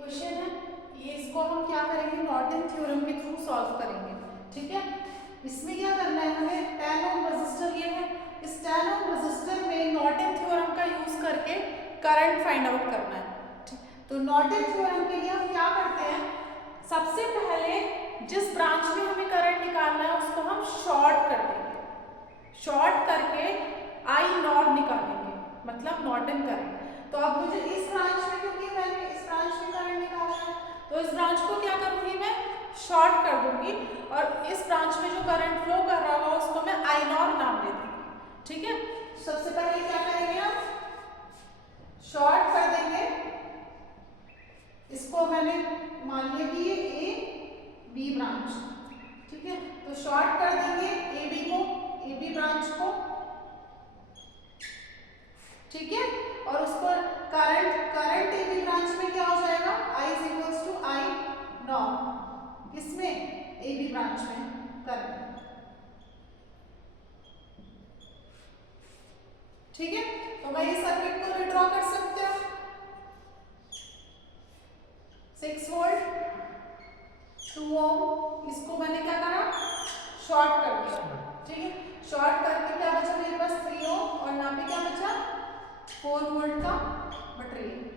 Question है ये, इसको हम क्या करेंगे, नॉर्टन थ्योरम के थ्रू सॉल्व करेंगे। ठीक है, इसमें क्या करना है हमें, 10 ओम रेजिस्टर ये है, इस 10 ओम रेजिस्टर में नॉर्टन थ्योरम का यूज करके करंट फाइंड आउट करना है। तो नॉर्टन थ्योरम के लिए हम क्या करते हैं, सबसे पहले जिस ब्रांच में हमें करंट निकालना है उसको हम शॉर्ट कर देंगे, शॉर्ट करके आई नॉर निकालेंगे, मतलब नॉर्टन करंट। तो अब मुझे इस ब्रांच में, क्योंकि मैंने इस ब्रांच में करंट निकालना है, तो इस ब्रांच को क्या करूंगी मैं, शॉर्ट कर दूंगी, और इस ब्रांच में जो करंट फ्लो कर रहा होगा उसको मैं आई नॉर नाम दे दूंगी। ठीक है, सबसे पहले क्या करेंगे हम, शॉर्ट कर देंगे इसको, मैंने मान लिया कि ये ए बी ब्रांच। ठीक है, तो शॉर्ट कर देंगे ए बी को, ए बी ब्रांच को। ठीक है, और उसको करंट ए बी ब्रांच में क्या हो जाएगा, I is equals to I nought, किसमें, ए बी ब्रांच में करंट। ठीक है, तो मैं इस सर्किट को विड्रॉ कर सकते हो, 6 वोल्ट 2 ओम, इसको मैंने क्या करा, शॉर्ट कर दिया। ठीक है, शॉर्ट करके क्या बचा मेरे पास 3 ओम, और यहाँ पे क्या बचा 4 वोल्ट का मटेरियल।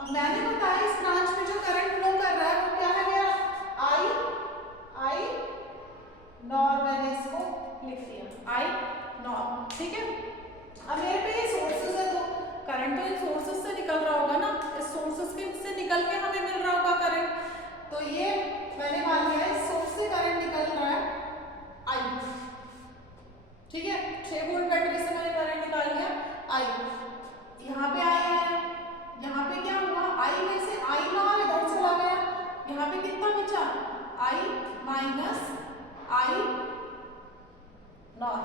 अब मैंने बताया इस ब्रांच में जो करंट फ्लो कर रहा है वो क्या है मेरा, आई नॉर, मैंने इसको लिख दिया आई नॉर। ठीक है, अब मेरे पे ये सोर्सेस है, तो करंट तो इन सोर्सेस से निकल रहा होगा ना, इस सोर्सेस के से निकल के हमें मिल रहा होगा करंट, तो ये मैंने मान लिया इस सोर्स से करंट निकल रहा है आई। ठीक है, 6 वोल्ट बैटरी से मैंने करंट निकाल लिया आई, यहाँ पे आई है, यहाँ पे क्या हुआ, आई में से आई नॉर इधर चला गया, यहाँ पे कितना बचा, आई माइनस आई नॉर।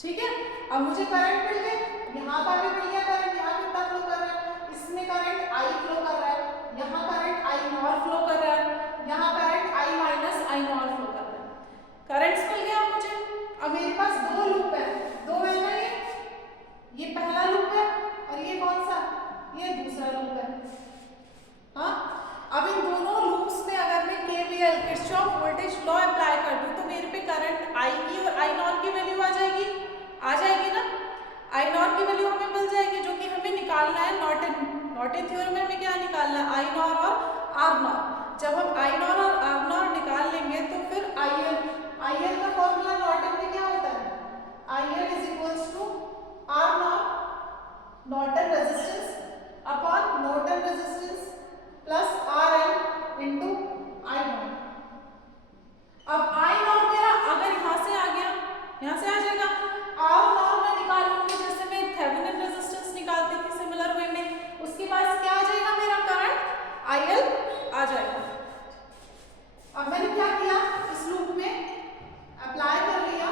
ठीक है, अब मुझे करंट मिल गया, यहाँ पर भी मिल गया करंट, यहाँ कितना फ्लो कर रहा है, इसमें करंट आई फ्लो कर रहा है, यहाँ करंट आई नॉर फ्लो कर रहा है, यहाँ current I minus I nor flow कर रहा है, करंट्स मिल गया मुझे। अब मेरे पास दो लूप है, दो है ना, ये पहला लूप है, और ये कौन सा, ये दूसरा लूप है। हाँ, अब इन दोनों लूप्स में अगर मैं KVL Kirchhoff voltage law apply कर दूं तो मेरे पे करंट आई की और आई नॉर की वैल्यू आ जाएगी ना, आई नॉर की वैल्यू हमें मिल जाएगी, जो कि हमें निकालना है नॉर्टन थ्योरम में हमें क्या निकालना है, आई नॉर और आर नॉर। जब हम आई नॉर और आर नॉर निकाल लेंगे तो फिर आई एल का फॉर्मूला नॉर्टन में क्या होता है, I L is equals to R nor, Norton resistance upon Norton resistance plus R L into I nor. अब आई नॉर मेरा अगर यहाँ से आ गया, यहाँ से आ जाएगा, आर नॉर मैं निकाल लूंगी जैसे मैं थेवेनिन रेजिस्टेंस निकालती थी सिमिलर वे में, उसके बाद क्या आ जाएगा मेरा करंट आई एल आ जाएगा। अब मैंने क्या किया, इस लूप में अप्लाई कर लिया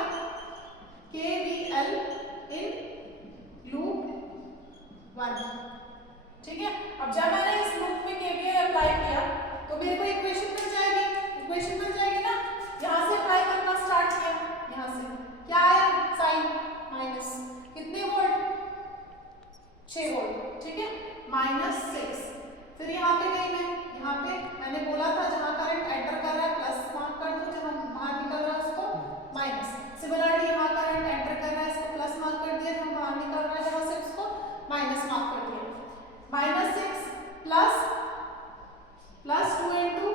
केवीएल इन लूप 1। ठीक है, अब जब मैंने इस लूप में केवीएल अप्लाई किया तो मेरे को इक्वेशन मिल जाएगी ना, यहाँ से अप्लाई करना स्टार्ट किया, यहाँ से क्या आया, साइन माइनस कितने वोल्ट, 6 वोल्ट। ठीक है, -6, फिर यहाँ पे गई मैं, यहाँ पे मैंने बोला था जहाँ करंट एंटर कर रहा है प्लस मार्क कर दो, जहाँ बाहर निकल रहा है उसको माइनस। सिमिलरली यहाँ करंट एंटर कर रहा है, इसको प्लस मार्क कर दिया, जहाँ बाहर निकल रहा है जहाँ से उसको माइनस मार्क कर दिया। -6 प्लस 2 इंटू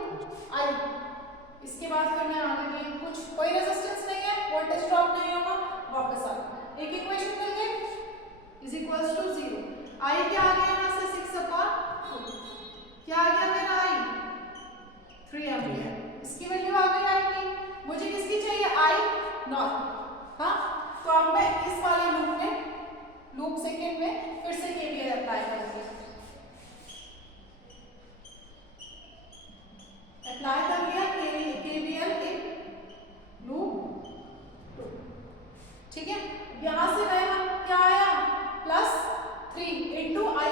आई, इसके बाद फिर मैं आगे गई, कुछ कोई रेजिस्टेंस नहीं है, वोल्टेज ड्रॉप नहीं होगा, वापस आ गया, एक इक्वेशन मिल गई इज इक्वल्स टू 0। आई क्या आ गया यहाँ से 6/2, क्या आ गया मेरा आई 3 एम्पियर, इसकी वैल्यू आ गई आई की, मुझे किसकी चाहिए, आई नॉर। हाँ, तो अब मैं इस वाले लूप में, लूप सेकेंड में फिर से केवीएल अप्लाई करूंगी, अप्लाई कर दिया केवीएल इन लूप 2। ठीक है, यहाँ से गया क्या आया, +3 इंटू आई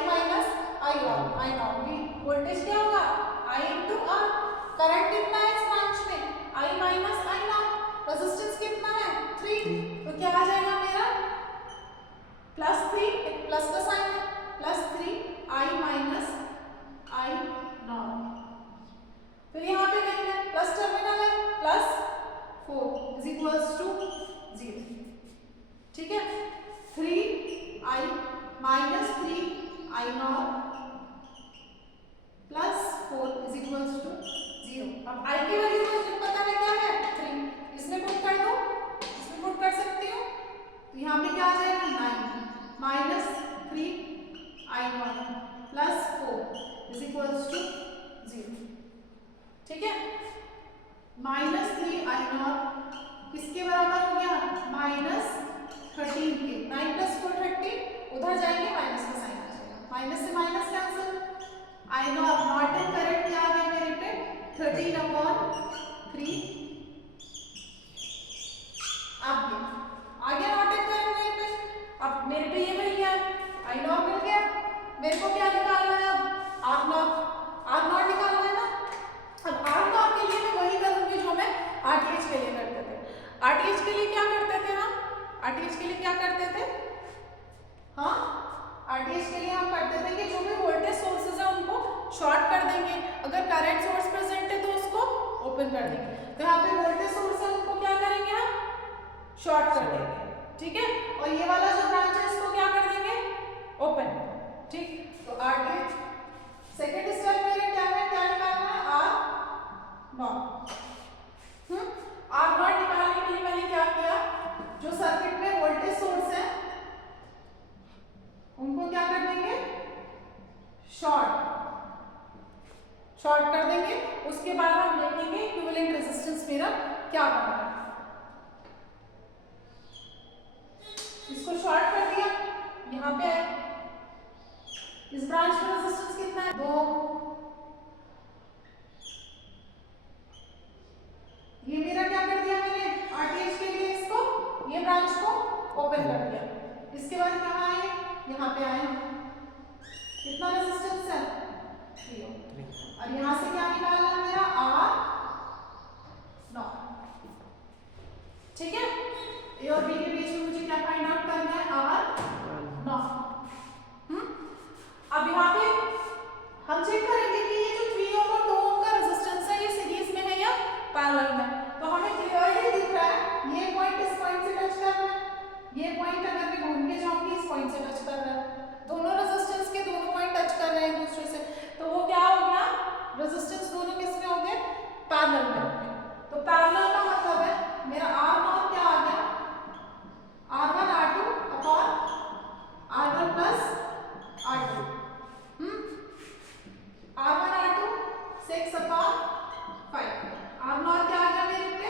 प्लस का साइन है, plus 3i minus i not. फिर यहाँ पे लिख लें प्लस टर्मिनल है, प्लस 4 इज इक्वल्स टू 0। ठीक है, 3i minus 3i not plus 4 is equals to 0। अब i की वैल्यू मुझे पता है क्या है 3, इसमें पुट कर दो, इसमें पुट कर सकती हूँ, तो यहाँ पे क्या आ जाएगा 9 minus 3i not plus 4 is equals to 0। ठीक है, माइनस 3i नॉट किसके बराबर हो गया, माइनस 13 के। 9 प्लस 4 30, उधर जाएंगे माइनस का साइन आ जाएगा, माइनस से minus cancel, I not not in correct क्या आ गया मेरे पे 13/3। आगे नॉट इन करेक्ट मेरे पे, अब मेरे पे ये मिल गया आई नॉट मिल गया, मेरे को क्या निकालना है अब आर नॉट निकालना है ना। अब आर नॉट के लिए मैं वही करूंगी जो मैं आरटीएच के लिए करते थे। आरटीएच के लिए क्या करते थे हम, आरटीएच के लिए क्या करते थे, हाँ आरटीएच के लिए हम करते थे कि जो भी वोल्टेज सोर्सेज है उनको शॉर्ट कर देंगे, अगर करंट सोर्स प्रेजेंट है तो उसको ओपन कर देंगे। तो यहाँ पे वोल्टेज सोर्स है उनको क्या करेंगे हम, शॉर्ट कर देंगे। ठीक है, और ये वाला जो ब्रांच है इसको क्या कर देंगे, ओपन। ठीक, तो आरटीएच सेकेंड स्टेप मेरे क्या है, क्या निकालना है आर नॉट। आर नॉट निकालने के लिए मैंने क्या किया, जो सर्किट में वोल्टेज सोर्स है उनको क्या कर देंगे, शॉर्ट कर देंगे। उसके बाद हम देखेंगे इक्विवेलेंट रेजिस्टेंस मेरा क्या बना है। इसको शॉर्ट कर दिया, यहाँ पे इस ब्रांच में रेजिस्टेंस कितना है 2, ये मेरा क्या कर दिया मैंने आरटीएच के लिए, इसको ये ब्रांच को ओपन कर दिया। इसके बाद कहाँ आए, यहाँ पे आए हम, कितना रेजिस्टेंस है 3, और यहाँ से क्या निकालना है मेरा आर नॉट। ठीक है, ए और बी के बीच में मुझे क्या फाइंड आउट करना है, आर नॉट। अब यहाँ पे हम चेक करेंगे कि ये जो 3 ओम और 2 ओम का रेजिस्टेंस है ये सीरीज में है या पैरेलल में। तो हमें क्लियरली दिख रहा है ये पॉइंट इस पॉइंट से टच कर रहा है, ये पॉइंट अगर मैं घूम के जाऊंगी इस पॉइंट से टच कर रहा है, दोनों रेजिस्टेंस के दोनों पॉइंट टच कर रहे हैं एक दूसरे से, तो वो क्या हो गया, रेजिस्टेंस दोनों किस में हो गए, पैरेलल में हो गए। तो पैरेलल का मतलब है मेरा आर नॉट क्या आ गया, R1 R2 upon R1 plus R2। R1 R2 6 upon 5, R not क्या आ गया मेरे पे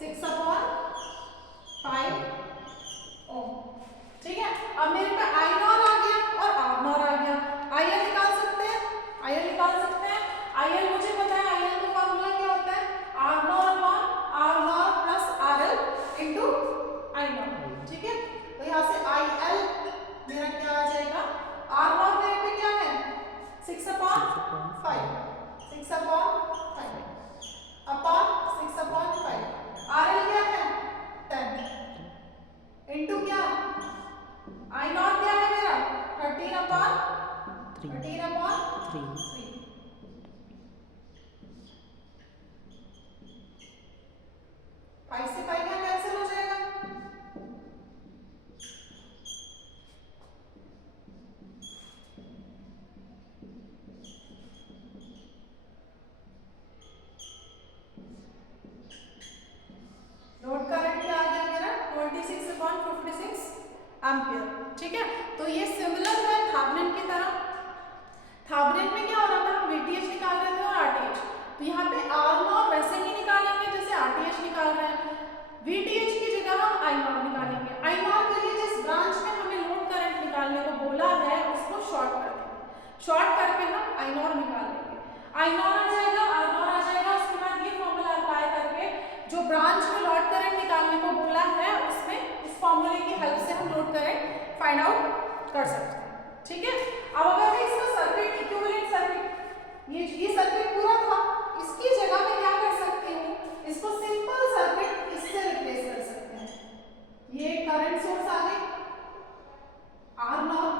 6 अपॉन 5 ओम। ठीक है, अब मेरे पे आई नॉट आ गया और आर नॉट आ गया, आईएल निकाल सकते हैं, आईएल निकाल सकते हैं। आईएल मुझे पता है, आईएल का फॉर्मूला क्या होता है, R not upon R not plus R L into I not. ठीक है, तो यहाँ से आईएल मेरा क्या आ जाएगा, आर नॉट मेरे पे क्या है 6 upon 5, 6 upon 5 upon 6 upon 5, RL क्या है 10 इनटू क्या आई नॉट क्या है मेरा 13 अपॉन 3। 5 से 5 क्या कैंसिल हो जाएगा, लोड करंट क्या आ गया मेरा 26/56 एम्पियर। ठीक है, तो ये सिमिलर है थेवेनिन की तरह। थेवेनिन में क्या हो रहा था, हम वीटीएच निकाल रहे थे और आरटीएच, तो यहाँ पे आर नॉट वैसे ही निकालेंगे जैसे आरटीएच निकाल रहे हैं, वीटीएच की जगह हम आई नॉट निकालेंगे। आई नॉट के लिए जिस ब्रांच में हमें लोड करंट निकालने को बोला है उसको शॉर्ट कर देंगे, शॉर्ट करके हम आई नॉट निकाल लेंगे, आई नॉट आ जाएगा, आर नॉट आ जाएगा। उसके बाद ये फॉर्मूला अप्लाई करके जो ब्रांच में लोड करंट निकालने को बोला है उसमें इस फॉर्मूले की हेल्प से हम लोड करंट फाइंड आउट कर सकते हैं। ठीक है, अब अगर मैं इसका सर्किट इक्विवेलेंट सर्किट, ये सर्किट पूरा था, इसकी जगह में क्या कर सकती हूँ, इसको सिंपल सर्किट इससे रिप्लेस कर सकते हैं। ये करंट सोर्स आ गई आर नॉट,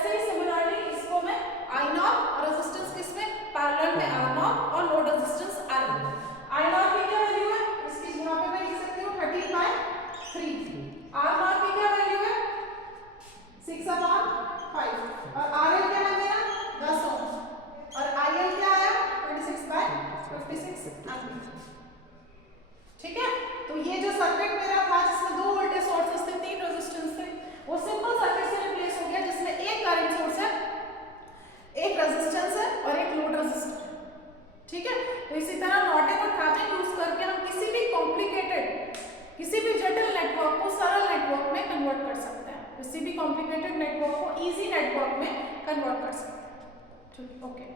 वैसे ही सिमिलरली इसको मैं आई नॉट और रेजिस्टेंस किसमें पैरेलल में आर नॉट और load resistance R I not की क्या वैल्यू है इसकी यहाँ पे मैं लिख सकती हूँ 13/3 आर नॉट की क्या वैल्यू है 6/5 और आर एल क्या है मेरा 10 ओम और आई एल क्या आया 26/56 एम्पीयर। ठीक है, तो ये जो सर्किट मेरा था जिसमें 2 वोल्टेज सोर्सेस थे 3 रेजिस्टेंस थे वो सिंपल सर्किट से रिप्लेस हो गया जिसमें एक करंट सोर्स है एक रेजिस्टेंस है और एक लोड रेजिस्टर है। ठीक है, तो इसी तरह नॉर्टन और थेवेनिन यूज करके हम किसी भी कॉम्प्लिकेटेड किसी भी जटिल नेटवर्क को सरल नेटवर्क में कन्वर्ट कर सकते हैं, किसी भी कॉम्प्लिकेटेड नेटवर्क को इजी नेटवर्क में कन्वर्ट कर सकते हैं। ठीक, ओके।